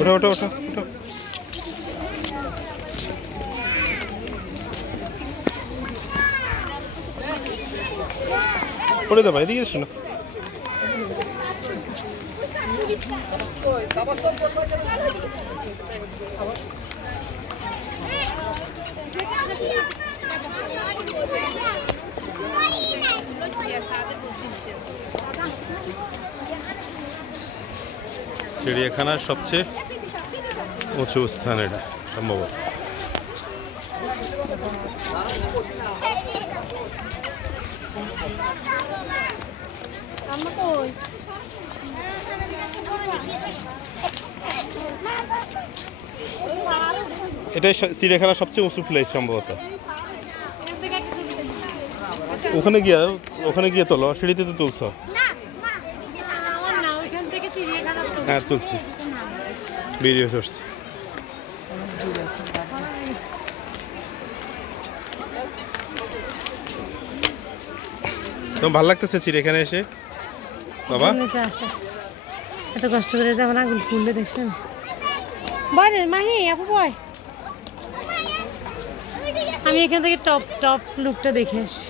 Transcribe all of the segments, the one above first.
ওঠো ওঠো ওঠো ওঠো। পড়ে যাবো, এদিকে এসো না। চিড়িয়াখানার সবচেয়ে উঁচু স্থান এটা সম্ভবত। এটাই চিড়িয়াখানার সবচেয়ে উঁচু প্লেস সম্ভবত। ওখানে গিয়ে তোলো, সিঁড়িতে তো তুলছ। হ্যাঁ তুলছি, ভিডিও করছি। তোমার ভালো লাগতেছে চিড়িয়াখানা এসে বাবা? এত কষ্ট করে যেমন আগুন ফুললে দেখছেন। বয় মাহি আপু বয়, আমি এখান থেকে টপ টপ লুকটা দেখে আসি।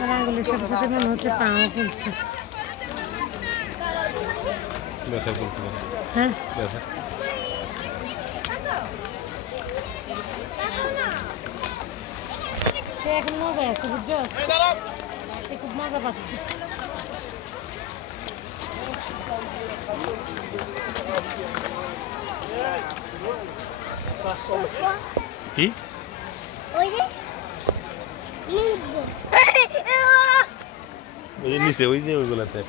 আর আগুনের সাথে সাথে মনে হচ্ছে পাওয়া ফুলছে। হ্যাঁ সে এখন মজা আছে বুঝছো, খুব মজা পাচ্ছি। কি নিচে ওই যে ওইগুলাতে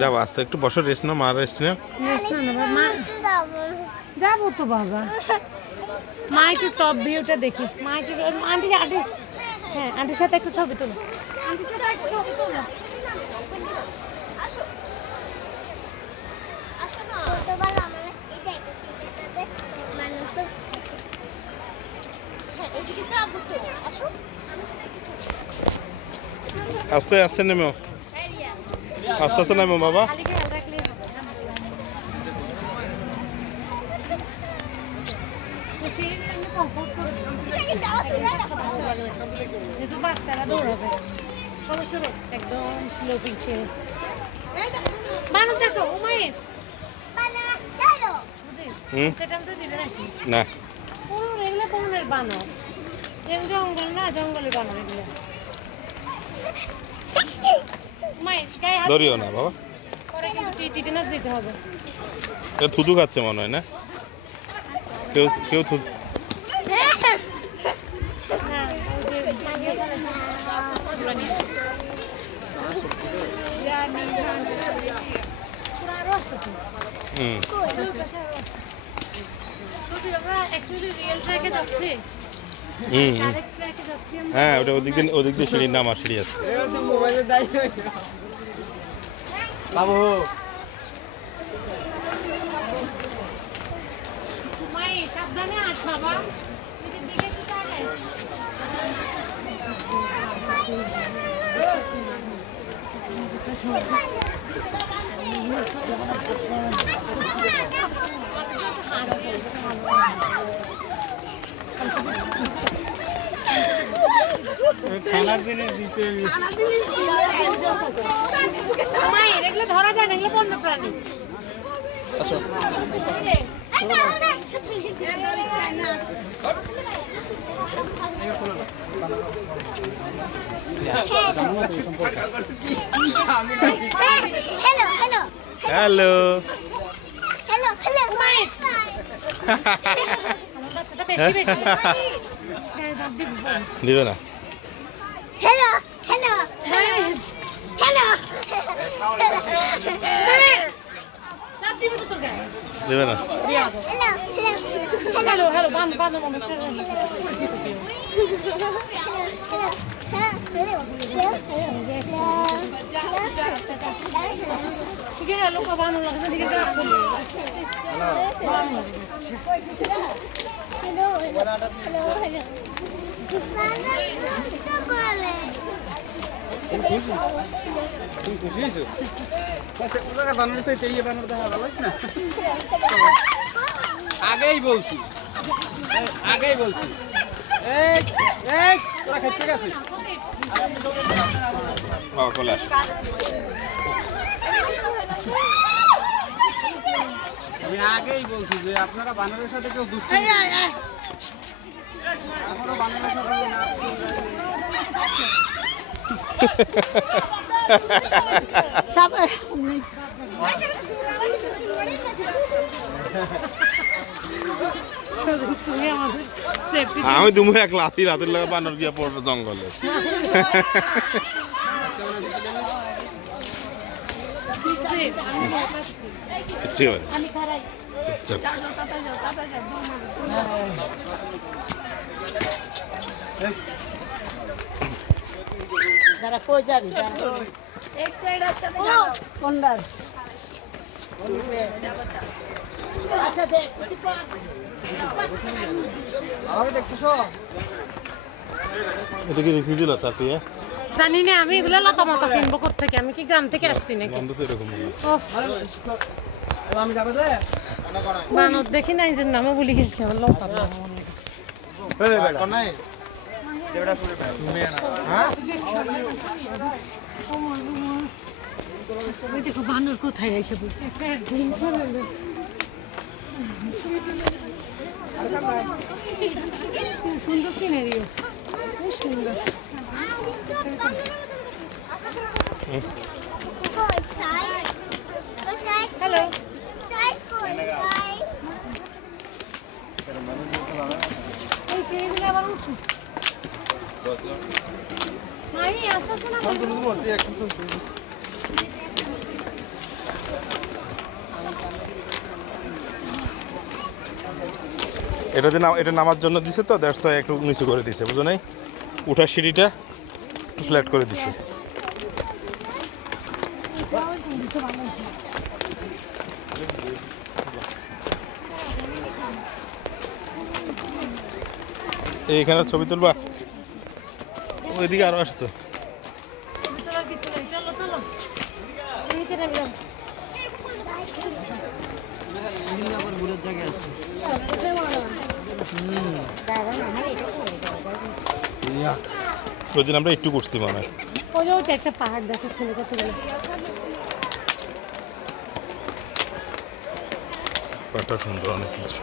যাবো আস্তে, একটু বসো, রেস্ট নাও, মা রেস্ট নাও। যাবো তো বাবা, মা একটু টপ ভিউটা দেখি। মা একটু আন্টি আন্টি, হ্যাঁ আন্টির সাথে একটু ছবি তুলো, আন্টির সাথে একটু ছবি তুলো। আস্তে আস্তে নেমো, আস্তে আস্তে নেমো বাবা। বাচ্চারা দৌড়াবে একদম স্লো পিছে। বানর দেখো উমায়ের না, এগুলো কোনের বানর, জঙ্গল না, জঙ্গলের বানর এগুলো। ধরিও না বাবা, পরে কিন্তু টিটেনাস দিতে হবে। থুতু খাচ্ছে মনে হয় না, কেউ থুতু। হ্যাঁ ওটা ওদিক দিয়ে সিঁড়ির নাম, আর সিঁড়ি আছে বাবু। সাবধানে আস বাবা। এগুলো ধরা যায় না, এগুলো বন্য প্রাণী। হ্যালো দিবে না। দেবে না হ্যালো হ্যালো বান বান মনে ঠিক আছে হ্যালো বান লাগে ঠিক আছে চলে আগেই বলছি এই এই তোরা খেতে গেছিস চলে আস আমি আগেই বলছি যে আপনারা বানরের সাথে কেউ দুষ্টি এখনো বানরের সাথে নাচ সব তুমি আমাদের সেফটি আমি তুমি এক লাতি রাতের লাগে বানর গিয়া পড়লো জঙ্গলে ঠিক আছে আমি খারাই চল যাও যাও তাড়াতাড়ি যাও যারা কই যাবি কোনটা আচ্ছা দেখ আমাকে দেখতেছো এটা কি রেখে দিল তাতে জানি না আমি এগুলো লতা মতা চিনবো কোথেকে আমি কি গ্রাম থেকে আসছি নাকি গন্ধ তো এরকম ওফ, আমি যাবে যে বানর দেখি নাই যে নামও বলি গেছি আমার লতা ওই দেখো বানর কোথায় এসে সুন্দর সিনারিও সুন্দর হ্যালো এই সেইগুলো আবার উঁচু নাই আসছে না এটা নামার জন্য দিছে তো দ্যাটস ওয়াই একটু নিচু করে দিছে বুঝো নাই উঠার সিঁড়িটা একটু ফ্ল্যাট করে দিছে এইখানে ছবি তুলবা ওইদিকে আরো আসতো চলো চলো নিচে নামলাম আবার ভুলের জায়গায় আছে ওই দিন আমরা একটু করছি মনে হয় ওই যে ওইটা একটা পাহাড় দেখাচ্ছিল কতগুলো পাটা সুন্দর অনেক কিছু